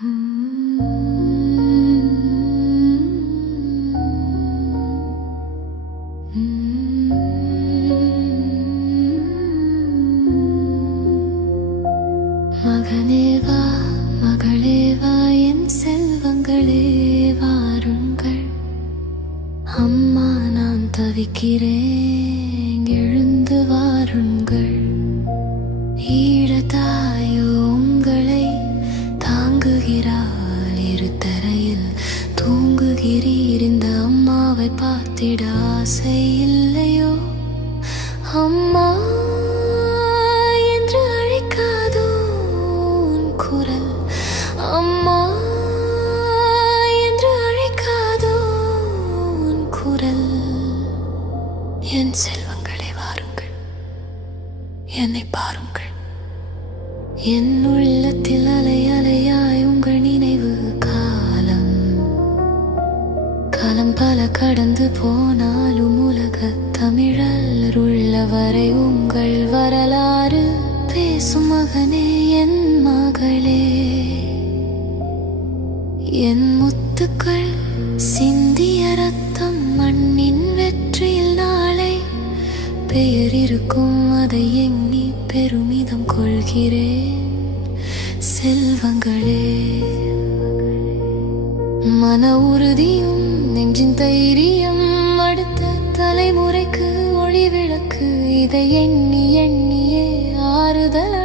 மகனே வா, மகளே வா, என் செல்வங்களே வாருங்கள். அம்மா நான் தவிக்கிறேன், எழுந்து வாருங்கள். ஈழத்தாயோ உங்களை தாங்குகிறாள், இருத்தரையில் தூங்குகிறீர். இந்த அம்மாவை பார்த்திட ஆசை இல்லையோ? அம்மா என்று அழைக்காதோ உன் குரல்? அம்மா என்று அழைக்காதோ உன் குரல்? என் செல்வங்களே வாருங்கள், என்னை பாருங்கள். என் உள்ளத்தில் அலை அலையாய் உங்கள் நினைவு. காலம் காலம் பல கடந்து போனாலும் உலகத் தமிழர் உள்ளவரை உங்கள் வரலாறு பேசும். மகனே என் மகளே, என் முத்துக்கள் சிந்திய ரத்தம் மண்ணின் வெற்றியில் நாளை பெயர் இருக்கும். அதை எண்ணி பெருமிதம் கொள்கிறேன். செல்வங்களே, மன உறுதியும் நெஞ்சின் தைரியம் அடுத்த தலைமுறைக்கு ஒளி விளக்கு. இதை எண்ணி எண்ணியே ஆறுதல்